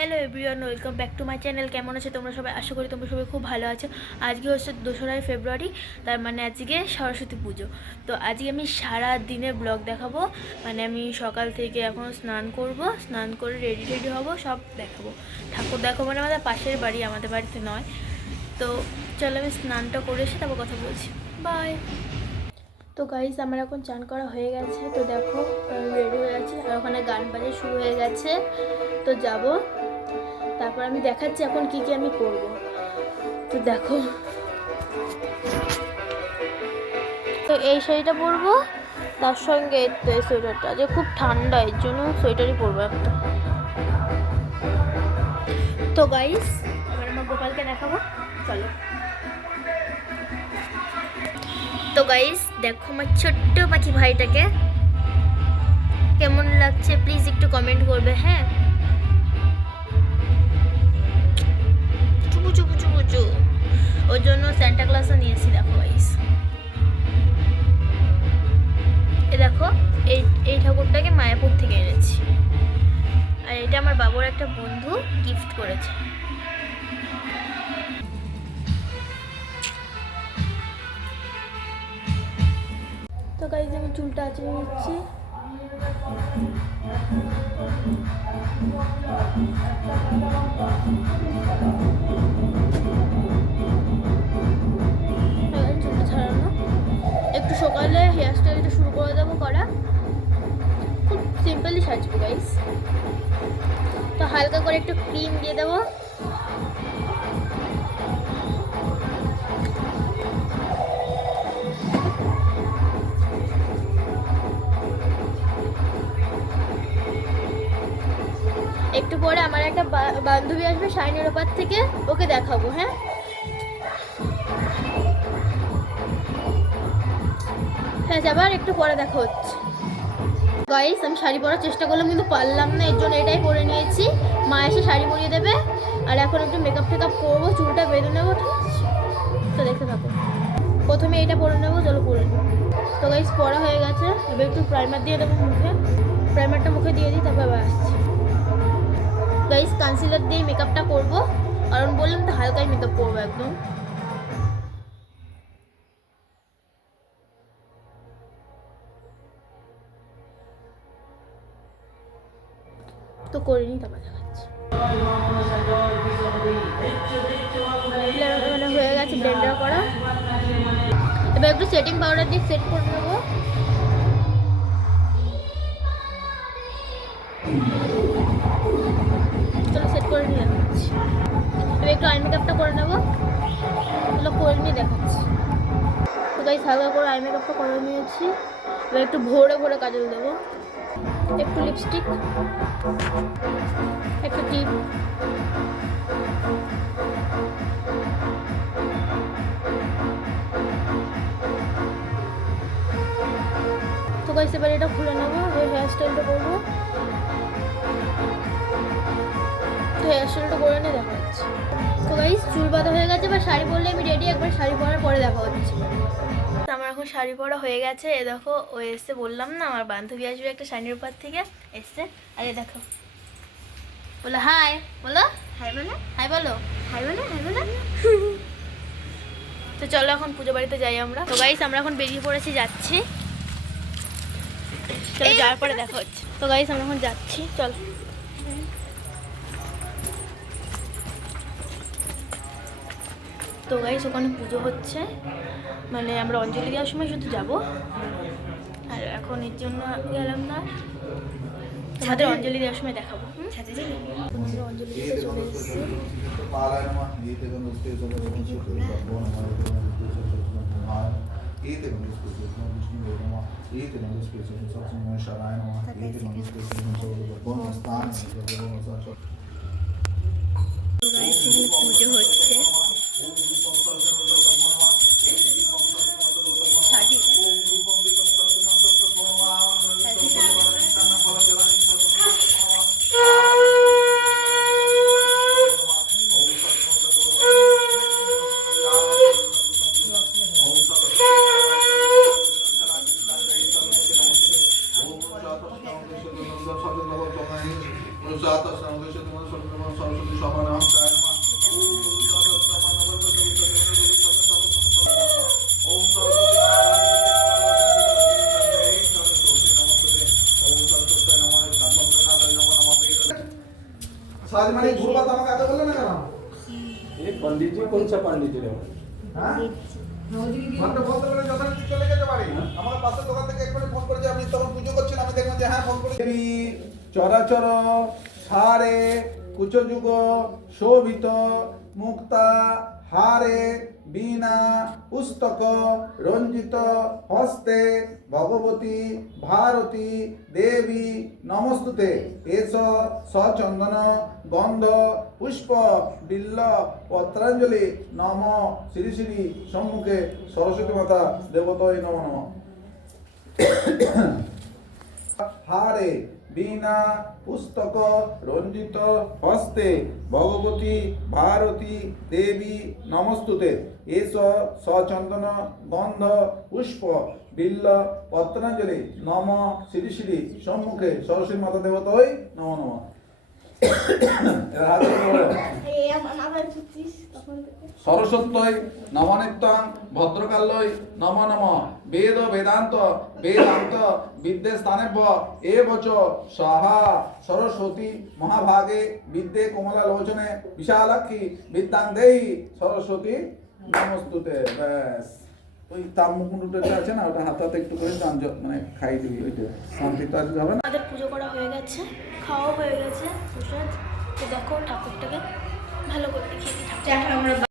Hello everyone, welcome back to my channel. কেমন আছে তোমরা সবাই? আশা করি তোমরা সবাই খুব ভালো আছো। আজকে হচ্ছে 2রা ফেব্রুয়ারি, তার মানে আজকে সরস্বতী পুজো। তো আজকে আমি সারা দিনের ব্লগ দেখাবো। মানে আমি সকাল থেকে এখন স্নান করব, স্নান করে রেডি হব, সব দেখাবো। ঠাকুর দেখাবো মানে আমাদের পাশের বাড়ি, আমাদের বাড়িতে নয়। তো চলো আমি স্নানটা করে এসে তারপর কথা বলছি। বাই। তো গাইস আমার এখন চান করা হয়ে গেছে। তো দেখো রেডি হয়ে গেছে, আর ওখানে গান বাজা শুরু হয়ে গেছে। তো যাব, তারপর আমি দেখাচ্ছি এখন কি কি আমি করব। তো দেখো, তো এই শাড়িটা পরবো, তার সঙ্গে তো এই সোয়েটারটা, যে খুব ঠান্ডা, এর জন্য সোয়েটারই পরবো একটা। তো গাইস এবার আমার গোপালকে দেখাবো, চলো। তো গাইস দেখো আমার ছোট্ট পাখি ভাইটাকে, কেমন লাগছে প্লিজ একটু কমেন্ট করবে। হ্যাঁ, চুপু চুপু চুপু চু, ওর জন্য স্যান্টা ক্লাসও নিয়েছি। দেখো গাইস, এ দেখো এই ঠাকুরটাকে মায়াপুর থেকে এনেছি, আর এটা আমার বাবুর একটা বন্ধু গিফট করেছে। তো গাইস আমি চুলটা আঁচড়ে নিচ্ছি। চুলটা ছাড়ানো, একটু সকালে হেয়ার স্টাইলটা শুরু করে দেবো করা। খুব সিম্পলি সাজবো গাইস। তো হালকা করে একটু ক্রিম দিয়ে দেবো। একটু পরে আমার একটা বান্ধবী আসবে শাইনের ওপার থেকে, ওকে দেখাবো। হ্যাঁ, হ্যাঁ আবার একটু পরে দেখা হচ্ছে। গাইস আমি শাড়ি পরার চেষ্টা করলাম কিন্তু পারলাম না, এর জন্য এটাই পরে নিয়েছি। মা এসে শাড়ি পরিয়ে দেবে, আর এখন একটু মেকআপ টেকআপ করবো, চুলটা বেঁধে নেবো, ঠিক আছে? তো দেখতে থাকো। প্রথমে এটা পরে নেবো, চলো পরে নেবো। তো গাইস পরা হয়ে গেছে, এবার একটু প্রাইমার দিয়ে দেবো মুখে। প্রাইমারটা মুখে দিয়ে দিই, তারপর আবার আসছি। গাইস কনসিলার দিয়ে মেকআপটা করবো, কারণ বললাম তো হালকাই মেকআপ করবো একদম। তো করে নিই, তারপর দেখাচ্ছি। মানে হয়ে গেছে ব্লেন্ডার করা, এবার একটু সেটিং পাউডার দিয়ে সেট করে নেবো। চলো সেট করে নিয়ে দেখাচ্ছি। এবার একটু আই মেকআপটা করে নেবো, এগুলো করে নিয়ে দেখাচ্ছি। তো গাইস হালকা করে আই মেকআপটা করে নিয়েছি, এবার একটু ভোরে ভোরে কাজল দেবো। একটু লিপস্টিক, একটু টিপ, তো গাইস এবার এটা খুলে নেবো, হেয়ার স্টাইলটা করবো। তো হেয়ার স্টাইলটা করে নিয়ে দেখা হচ্ছে। তো গাইস চুল বাঁধা হয়ে গেছে, এবার শাড়ি পরলে আমি রেডি, একবার শাড়ি পরার পরে দেখা হচ্ছে। আমার এখন শাড়ি পরা হয়ে গেছে। এ দেখো ও এসছে, বললাম না আমার বান্ধবী আসবে একটা শাড়ির উপর থেকে, এসছে। আর এ দেখো, বলো হাই, বলো হাই, বলো হাই, বলো হাই, বলো হাই, বলো। তো চলো এখন পুজো বাড়িতে যাই আমরা। তো গাইস আমরা এখন বেরিয়ে পড়েছি, যাচ্ছি। চলো যাওয়ার পরে দেখা হচ্ছে। তো গাইস আমরা এখন যাচ্ছি, চল। তো গাইস ওখানে পুজো হচ্ছে, মানে আমরা অঞ্জলি দেওয়ার সময় শুধু যাব, আর এখন এর জন্য গেলাম না, আমাদের অঞ্জলি দেওয়ার সময় দেখাবো। অঞ্জলি দিতে চলে এসেছি। পুজো হচ্ছে, সরস্বতী সভারাম চায় নমঃ। ওম সরস্বতী साज माने गुरु बात আমাকে আগে বললে না কেন ये पंडित जी कौन सा पंडित जी হ্যাঁ মাত্র বলতে বলে যখন চলে যেতে পারি আমার পাশের দোকান থেকে একবার ফোন করেছে আমি তখন পুজো করছিলাম আমি দেখলাম যে হ্যাঁ ফোন করে দেবী চরাচর সারে কুচযুগ শোভিত মুক্তা হারে বীণা পুস্তক রঞ্জিত হস্তে ভগবতী ভারতী দেবী নমস্তুতে এস সচন্দন গন্ধ পুষ্প বিল্ল পত্রাঞ্জলি নম শ্রী শ্রী সম্মুখে সরস্বতী মাতা দেবতায় নম নম হারে বীণা পুস্তক রঞ্জিত হস্তে ভগবতী ভারতী দেবী নমস্তুতে এস সচন্দন গন্ধ পুষ্প বিল্ল পত্রাঞ্জলি নম শ্রী শ্রী সম্মুখে সরস্বতী মাতা দেবতায় নম নম সরস্বত্যই নমনিত্যং ভদ্রকাল্যই নম নম বেদ বেদান্ত বেদান্ত বিদ্যে স্থানেভ্য এবচ সাহা সরস্বতী মহাভাগে বিদ্যে কমলা লোচনে বিশালাক্ষী বিদ্যাং দেহি সরস্বতী নমস্তুতে। ব্যাস ওই তাম্মুকুণ্ডটা আছে না ওটা হাতে হাতে একটু করে মানে খাই দিবি ওইটা শান্তিটা আজকে হবে না। আমাদের পুজো করা হয়ে গেছে, খাওয়া হয়ে গেছে প্রসাদ। তো দেখো ঠাকুরটাকে ভালো করে দেখিয়ে দিই।